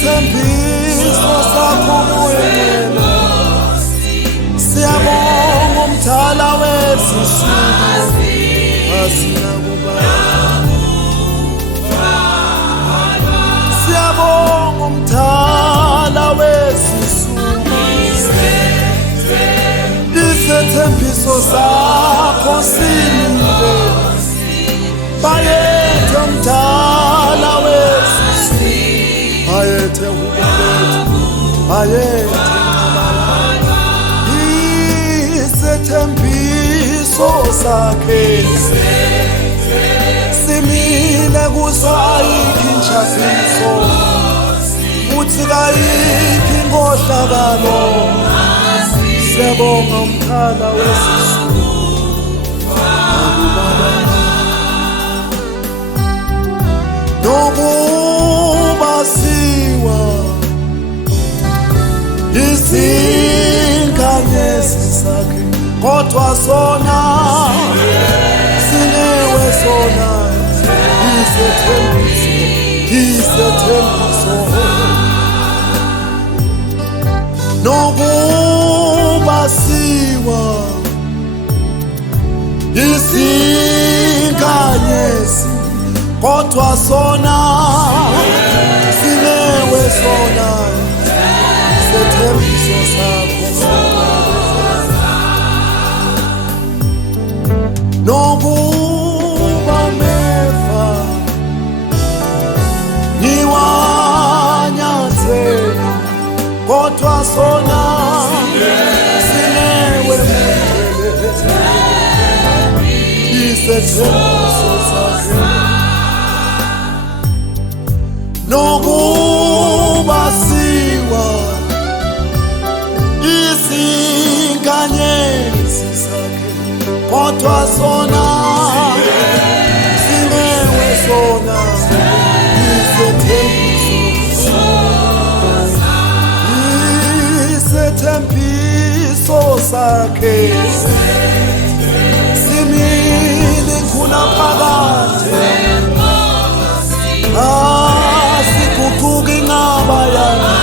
isithembiso sakho Moya siyabonga umdala wezisuku asinakuba siyabonga umdala wezisuku isithembiso sakho simile bayethe umdala wezisuku bayethe ubabethu bayethe isithembiso sakhe simile kuso ayikho injabuliso futhi kayikho inkohlakalo siyabonga umdala wezisuku nokubasiwa izinkanyezi zakhe kodwa sona sinewe sona isethembiso nokubasiwa izinkanyezi kodwa sona sinewe sona isethembiso sakho nokuba meva niwanyathela kodwa sona sinewe isethembiso sakho nokubasiwa izinkanyezi zakhe kodwa sona sinewe sona isethembiso sakhe simile khona phakathi asiguquki ngabayana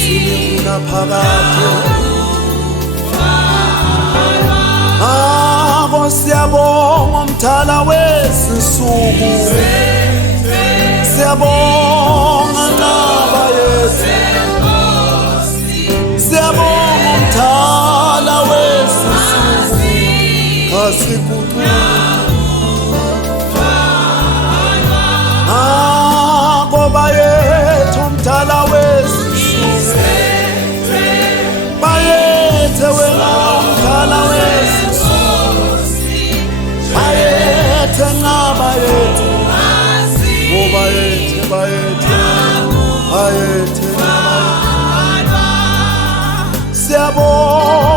simile phakathi siyabonga umdala wezisuku siyabonga naba yethu siyabonga umdala wezisuku kasiguquki bayethu umdala wezisuku bayethe wena umdala wezisuku bayethe ngaba yethu bayethe bayethe siyabonga